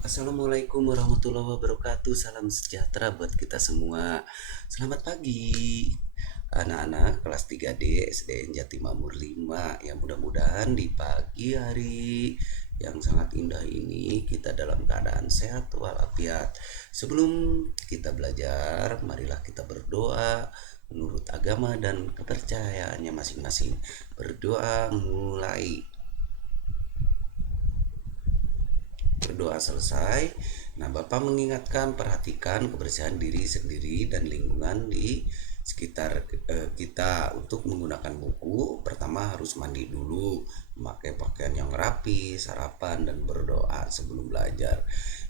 Assalamualaikum warahmatullahi wabarakatuh. Salam sejahtera buat kita semua. Selamat pagi anak-anak kelas 3D SDN Jatimamur 5. Ya, mudah-mudahan di pagi hari yang sangat indah ini kita dalam keadaan sehat walafiat. Sebelum kita belajar, marilah kita berdoa menurut agama dan kepercayaannya masing-masing. Berdoa mulai. Berdoa selesai. Nah, Bapak mengingatkan perhatikan kebersihan diri sendiri dan lingkungan di sekitar kita. Untuk menggunakan buku, pertama harus mandi dulu, memakai pakaian yang rapi, sarapan, dan berdoa sebelum belajar.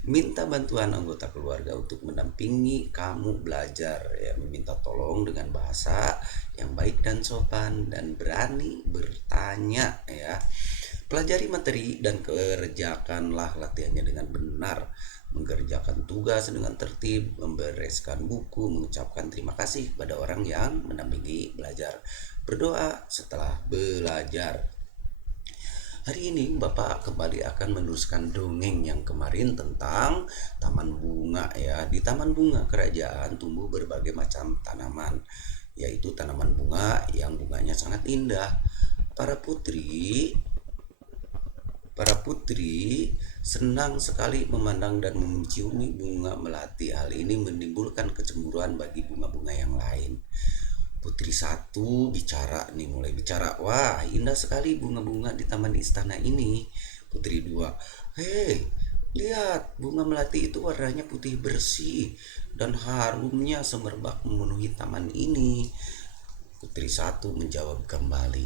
Minta bantuan anggota keluarga untuk mendampingi kamu belajar, ya, meminta tolong dengan bahasa yang baik dan sopan dan berani bertanya, ya. Pelajari materi dan kerjakanlah latihannya dengan benar. Mengerjakan tugas dengan tertib, membereskan buku, mengucapkan terima kasih kepada orang yang mendampingi belajar. Berdoa setelah belajar. Hari ini Bapak kembali akan meneruskan dongeng yang kemarin tentang taman bunga, ya. Di taman bunga kerajaan tumbuh berbagai macam tanaman, yaitu tanaman bunga yang bunganya sangat indah. Para putri Para putri senang sekali memandang dan menciumi bunga melati. Hal ini menimbulkan kecemburuan bagi bunga-bunga yang lain. Putri satu bicara nih, mulai bicara. Wah, indah sekali bunga-bunga di taman istana ini. Putri dua, hei, lihat, bunga melati itu warnanya putih bersih dan harumnya semerbak memenuhi taman ini. Putri satu menjawab kembali,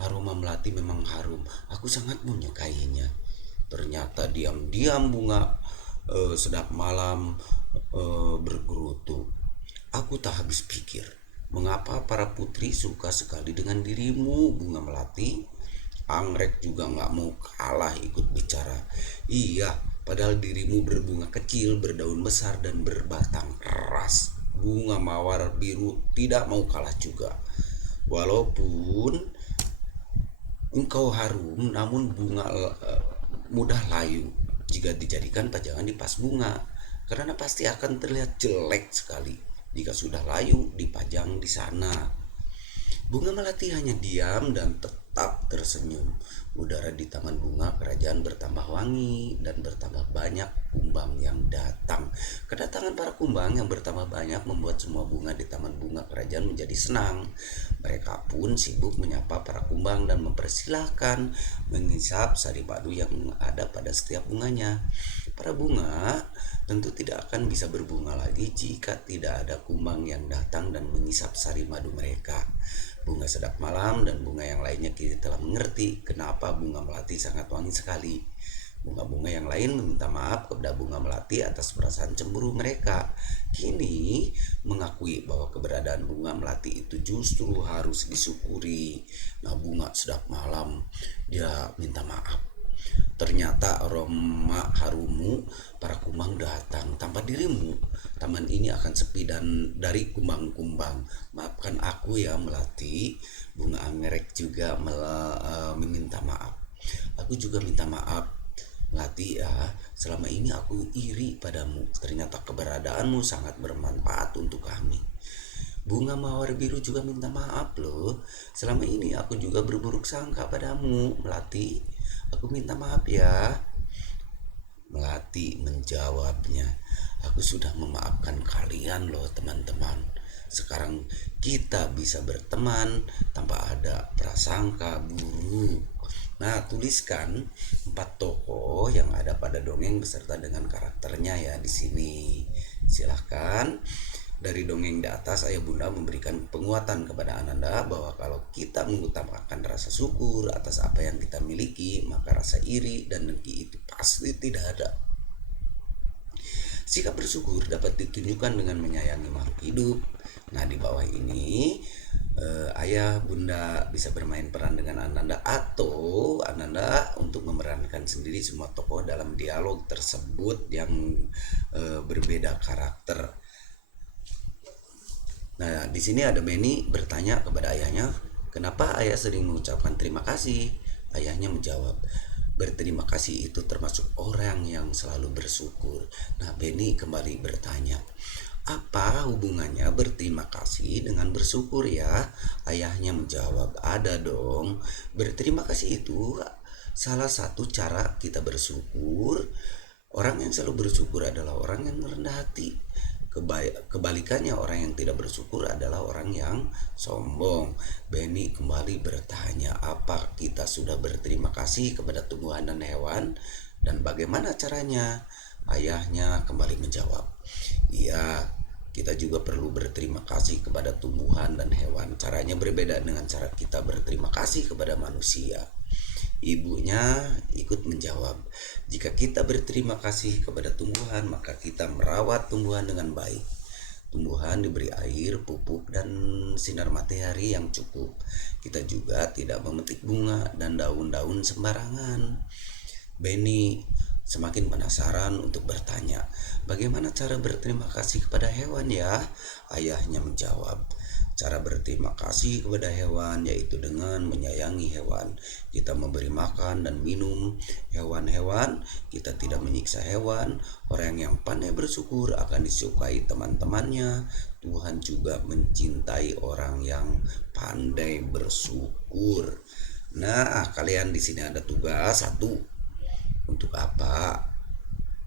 aroma melati memang harum. Aku sangat menyukainya. Ternyata diam-diam bunga sedap malam bergerutu. Aku tak habis pikir, mengapa para putri suka sekali dengan dirimu, bunga melati? Anggrek juga gak mau kalah ikut bicara. Iya, padahal dirimu berbunga kecil, berdaun besar, dan berbatang keras. Bunga mawar biru tidak mau kalah juga. Walaupun engkau harum, namun bunga mudah layu jika dijadikan pajangan di pas bunga, karena pasti akan terlihat jelek sekali jika sudah layu dipajang di sana. Bunga melati hanya diam dan tetap tersenyum. Udara di taman bunga kerajaan bertambah wangi dan bertambah banyak kumbang yang datang. Kedatangan para kumbang yang bertambah banyak membuat semua bunga di taman bunga kerajaan menjadi senang. Mereka pun sibuk menyapa para kumbang dan mempersilahkan mengisap sari madu yang ada pada setiap bunganya. Para bunga tentu tidak akan bisa berbunga lagi jika tidak ada kumbang yang datang dan mengisap sari madu mereka. Bunga sedap malam dan bunga yang lainnya kini telah mengerti kenapa bunga melati sangat wangi sekali. Bunga-bunga yang lain meminta maaf kepada bunga melati atas perasaan cemburu mereka. Kini mengakui bahwa keberadaan bunga melati itu justru harus disyukuri. Nah, bunga sedap malam, dia minta maaf. Ternyata aroma harumu para kumbang datang. Tanpa dirimu, taman ini akan sepi dan dari kumbang-kumbang. Maafkan aku ya Melati. Bunga anggrek juga meminta maaf. Aku juga minta maaf Melati ya. Selama ini aku iri padamu. Ternyata keberadaanmu sangat bermanfaat untuk kami. Bunga mawar biru juga minta maaf loh. Selama ini aku juga berburuk sangka padamu, Melati. Aku minta maaf ya. Melati menjawabnya, aku sudah memaafkan kalian loh teman-teman. Sekarang kita bisa berteman tanpa ada prasangka buruk. Nah, tuliskan 4 tokoh yang ada pada dongeng beserta dengan karakternya ya di sini. Silahkan. Dari dongeng di atas, Ayah Bunda memberikan penguatan kepada Ananda bahwa kalau kita mengutamakan rasa syukur atas apa yang kita miliki, maka rasa iri dan dengki itu pasti tidak ada. Sikap bersyukur dapat ditunjukkan dengan menyayangi makhluk hidup. Nah, di bawah ini Ayah Bunda bisa bermain peran dengan Ananda atau Ananda untuk memerankan sendiri semua tokoh dalam dialog tersebut yang berbeda karakter. Nah, di sini ada Benny bertanya kepada ayahnya, kenapa ayah sering mengucapkan terima kasih? Ayahnya menjawab, berterima kasih itu termasuk orang yang selalu bersyukur. Nah, Beni kembali bertanya, apa hubungannya berterima kasih dengan bersyukur ya? Ayahnya menjawab, ada dong. Berterima kasih itu salah satu cara kita bersyukur. Orang yang selalu bersyukur adalah orang yang merendah hati. Kebalikannya, orang yang tidak bersyukur adalah orang yang sombong. Beni kembali bertanya, apa kita sudah berterima kasih kepada tumbuhan dan hewan? Dan bagaimana caranya? Ayahnya kembali menjawab, iya, kita juga perlu berterima kasih kepada tumbuhan dan hewan. Caranya berbeda dengan cara kita berterima kasih kepada manusia. Ibunya ikut menjawab, jika kita berterima kasih kepada tumbuhan, maka kita merawat tumbuhan dengan baik. Tumbuhan diberi air, pupuk, dan sinar matahari yang cukup. Kita juga tidak memetik bunga dan daun-daun sembarangan. Benny semakin penasaran untuk bertanya, bagaimana cara berterima kasih kepada hewan ya? Ayahnya menjawab, cara berterima kasih kepada hewan yaitu dengan menyayangi hewan. Kita memberi makan dan minum hewan-hewan, kita tidak menyiksa hewan. Orang yang pandai bersyukur akan disukai teman-temannya. Tuhan juga mencintai orang yang pandai bersyukur. Nah, kalian di sini ada tugas satu. Untuk apa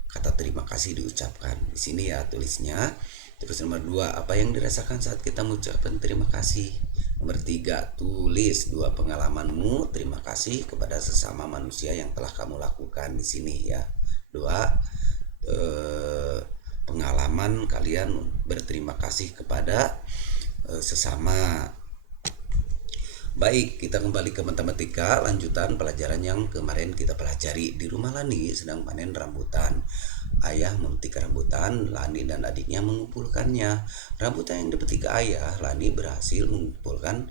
kata terima kasih diucapkan? Di sini ya tulisnya. Terus nomor 2, apa yang dirasakan saat kita mengucapkan terima kasih? Nomor 3, tulis 2 pengalamanmu terima kasih kepada sesama manusia yang telah kamu lakukan di sini ya. 2 pengalaman kalian berterima kasih kepada sesama. Baik, kita kembali ke matematika, lanjutan pelajaran yang kemarin kita pelajari. Di rumah Lani sedang panen rambutan. Ayah memetik rambutan, Lani dan adiknya mengumpulkannya. Rambutan yang dipetik ayah, Lani berhasil mengumpulkan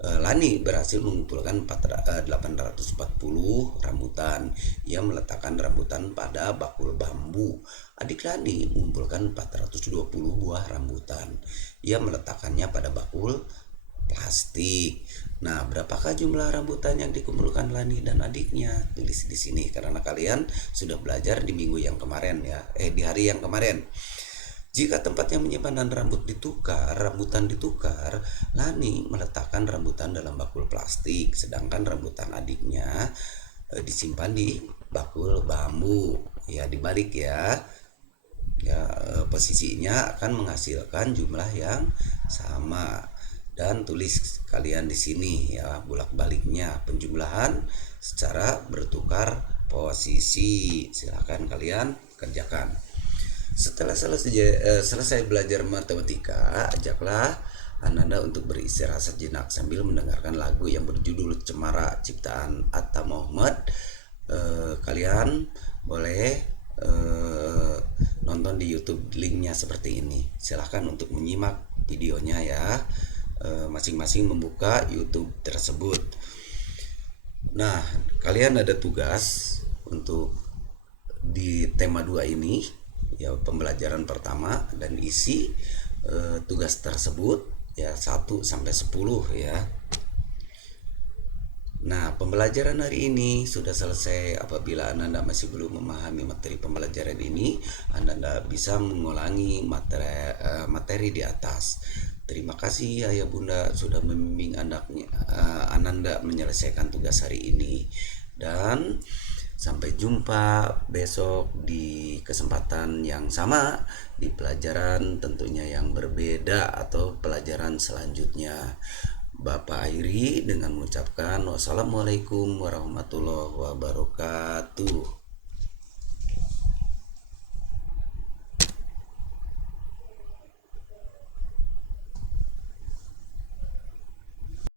840 rambutan. Ia meletakkan rambutan pada bakul bambu. Adik Lani mengumpulkan 420 buah rambutan. Ia meletakkannya pada bakul plastik. Nah, berapakah jumlah rambutan yang dikumpulkan Lani dan adiknya? Tulis di sini karena kalian sudah belajar di minggu yang kemarin ya. Di hari yang kemarin. Jika tempat yang menyimpan rambutan ditukar, Lani meletakkan rambutan dalam bakul plastik, sedangkan rambutan adiknya disimpan di bakul bambu. Ya, dibalik ya. Ya, posisinya akan menghasilkan jumlah yang sama. Dan tulis kalian di sini ya bolak-baliknya penjumlahan secara bertukar posisi. Silakan kalian kerjakan. Setelah selesai belajar matematika, ajaklah Ananda untuk beristirahat sejenak sambil mendengarkan lagu yang berjudul Cemara ciptaan Atta Muhammad. Kalian boleh nonton di YouTube, linknya seperti ini. Silahkan untuk menyimak videonya ya. Masing-masing membuka YouTube tersebut. Nah, kalian ada tugas untuk di tema 2 ini ya, pembelajaran pertama, dan isi tugas tersebut ya 1 sampai 10 ya. Nah, pembelajaran hari ini sudah selesai. Apabila Anda masih belum memahami materi pembelajaran ini, Anda bisa mengulangi materi di atas. Terima kasih Ayah Bunda sudah membimbing Ananda menyelesaikan tugas hari ini. Dan sampai jumpa besok di kesempatan yang sama, di pelajaran tentunya yang berbeda atau pelajaran selanjutnya. Bapak akhiri dengan mengucapkan wassalamualaikum warahmatullahi wabarakatuh.